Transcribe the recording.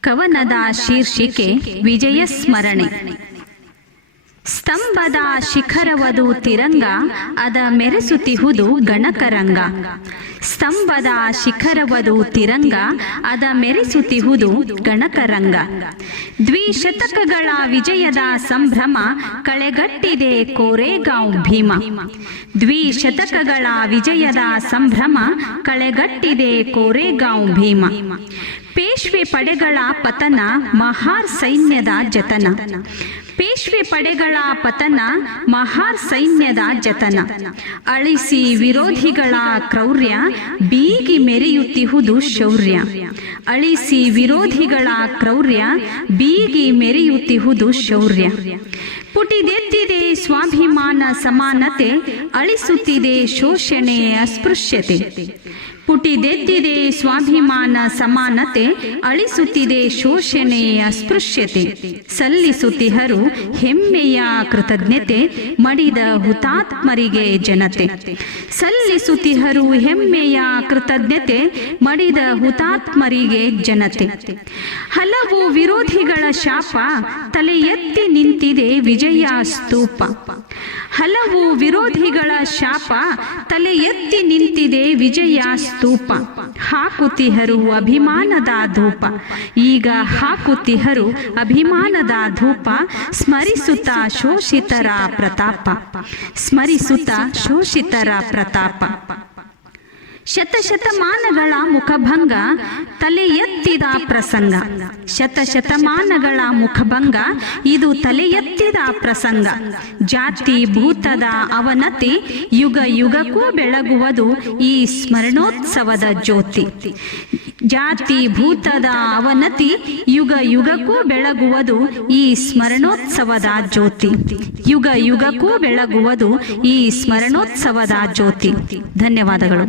ಕವನದ ಶೀರ್ಷಿಕೆ ವಿಜಯ ಸ್ಮರಣೆ. ಸ್ತಂಭದ ಶಿಖರವದು ತಿರಂಗ ಅದ ಮೆರೆಸುತ್ತಿಹುದು ಗಣಕರಂಗ. ಸ್ತಂಭದ ಶಿಖರವದು ತಿರಂಗ, ಅದ ಮೆರೆಸುತ್ತಿಹುದು ಗಣಕರಂಗ. ದ್ವಿಶತಕಗಳ ವಿಜಯದ ಸಂಭ್ರಮ, ಕಳೆಗಟ್ಟಿದೆ ಕೋರೆಗಾಂವ್ ಭೀಮ. ದ್ವಿಶತಕಗಳ ವಿಜಯದ ಸಂಭ್ರಮ, ಕಳೆಗಟ್ಟಿದೆ ಕೋರೆಗಾಂವ್ ಭೀಮ. ಪೇಶ್ವೆ ಪಡೆಗಳ ಪತನ, ಮಹಾರ್ ಸೈನ್ಯದ ಜತನ. ಪೇಶ್ವೆ ಪಡೆಗಳ ಪತನ, ಮಹಾರ್ ಸೈನ್ಯದ ಜತನ. ಅಳಿಸಿ ವಿರೋಧಿಗಳ ಕ್ರೌರ್ಯ ಬೀಗಿ ಮೆರೆಯುತ್ತಿಹುದು ಶೌರ್ಯ. ಅಳಿಸಿ ವಿರೋಧಿಗಳ ಕ್ರೌರ್ಯ ಬೀಗಿ ಮೆರೆಯುತ್ತಿಹುದು ಶೌರ್ಯ. ಪುಟಿದೆದ್ದಿದೆ ಸ್ವಾಭಿಮಾನ ಸಮಾನತೆ, ಅಳಿಸುತ್ತಿದೆ ಶೋಷಣೆ ಅಸ್ಪೃಶ್ಯತೆ. ಪುಟಿದೆದ್ದಿದೆ ಸ್ವಾಭಿಮಾನ ಸಮಾನತೆ, ಅಳಿಸುತ್ತಿದೆ ಶೋಷಣೆ ಅಸ್ಪೃಶ್ಯತೆ. ಸಲ್ಲಿಸುತ್ತಿಹರು ಹೆಮ್ಮೆಯ ಕೃತಜ್ಞತೆ, ಮಡಿದ ಹುತಾತ್ಮರಿಗೆ ಜನತೆ. ಸಲ್ಲಿಸುತ್ತಿಹರು ಹೆಮ್ಮೆಯ ಕೃತಜ್ಞತೆ, ಮಡಿದ ಹುತಾತ್ಮರಿಗೆ ಜನತೆ. ಹಲವು ವಿರೋಧಿಗಳ ಶಾಪ ತಲೆ ಎತ್ತಿ ನಿಂತಿದೆ ವಿಜಯ ಸ್ತೂಪ. ಹಲವು ವಿರೋಧಿಗಳ ಶಾಪ ತಲೆ ಎತ್ತಿ ನಿಂತಿದೆ ವಿಜಯ ಸ್ತೂಪ. ಹಾಕುತಿಹರು ಅಭಿಮಾನದ ಧೂಪ. ಈಗ ಹಾಕುತಿಹರು ಅಭಿಮಾನದ ಧೂಪ. ಸ್ಮರಿಸುತ್ತ ಶೋಷಿತರ ಪ್ರತಾಪ. ಸ್ಮರಿಸುತ್ತ ಶೋಷಿತರ ಪ್ರತಾಪ. ಶತಶತಮಾನಗಳ ಮುಖಭಂಗ ತಲೆ ಎತ್ತಿದ ಪ್ರಸಂಗ. ಶತಶತಮಾನಗಳ ಮುಖಭಂಗ ಇದು ತಲೆ ಎತ್ತಿದ ಪ್ರಸಂಗ. ಜಾತಿ ಭೂತದ ಅವನತಿ ಯುಗ ಯುಗಕ್ಕೂ ಬೆಳಗುವುದು ಈ ಸ್ಮರಣೋತ್ಸವದ ಜ್ಯೋತಿ. ಜಾತಿ ಭೂತದ ಅವನತಿ ಯುಗ ಯುಗಕ್ಕೂ ಬೆಳಗುವುದು ಈ ಸ್ಮರಣೋತ್ಸವದ ಜ್ಯೋತಿ. ಯುಗ ಯುಗಕ್ಕೂ ಬೆಳಗುವುದು ಈ ಸ್ಮರಣೋತ್ಸವದ ಜ್ಯೋತಿ. ಧನ್ಯವಾದಗಳು.